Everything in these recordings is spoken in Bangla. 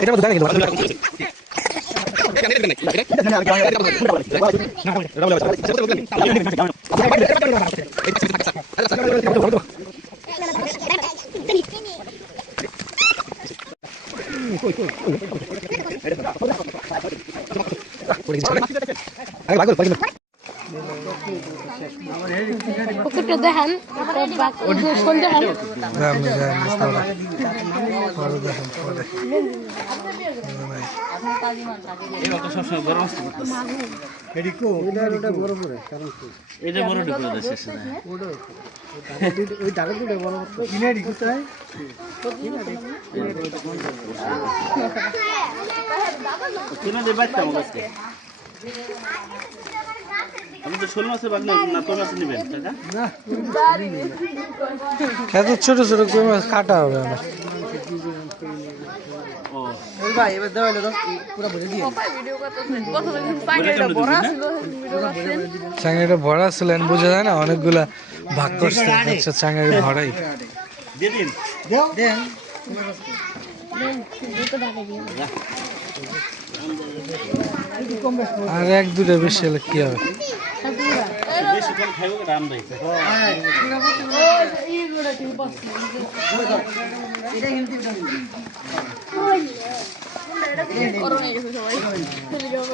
এটা মতো জানি Oke, dehan. Kon dehan. আমি তো শোল মাছের বাগ না তোর মাছ নেবেন কাকা না কত ছোট ছোট কই মাছ কাটা হবে না ও ওই ভাই এবার দাও হলো পুরো ভরে দিও ভিডিও করতেছেন প্রথমে পানিটা ভরা ছিল ভিডিও করছেন চাঙ্গাটা ভরা ছিলেন বোঝা যায় না অনেকগুলা ভাগ করছে আচ্ছা চাঙ্গাটা ভরাই দিয়ে দিন দাও দেন আর এক দুটো বেশি হলে কি হবে বেশি করে খাইবো রাম ভাই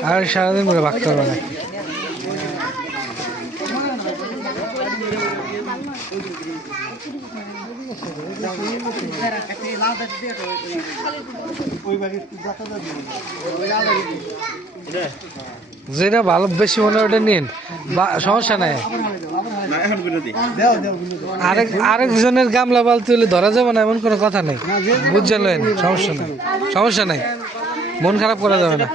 আর সারাদিন করে ভাগ করবে না যেটা ভালো বেশি মনে ওটা নিন সমস্যা নাই আরেকজনের গামলা বালতি হলে ধরা যাবে না এমন কোনো কথা নেই বুঝলেন সমস্যা নাই সমস্যা নাই মন খারাপ করা যাবে না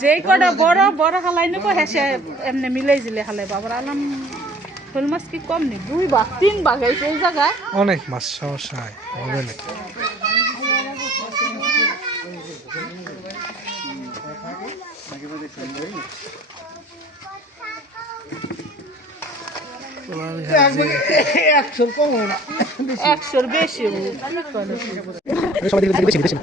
যে কটা বড় বড় খালাই নেবো হেসে এমনি মিলাই দিলে খালাই বাবার আলাম শোল মাছ কি কম নেই 2 ভাগ 3 ভাগ এই জায়গায় অনেক মাছ সমস্যা হয় হবে না একশোর বেশি বেশি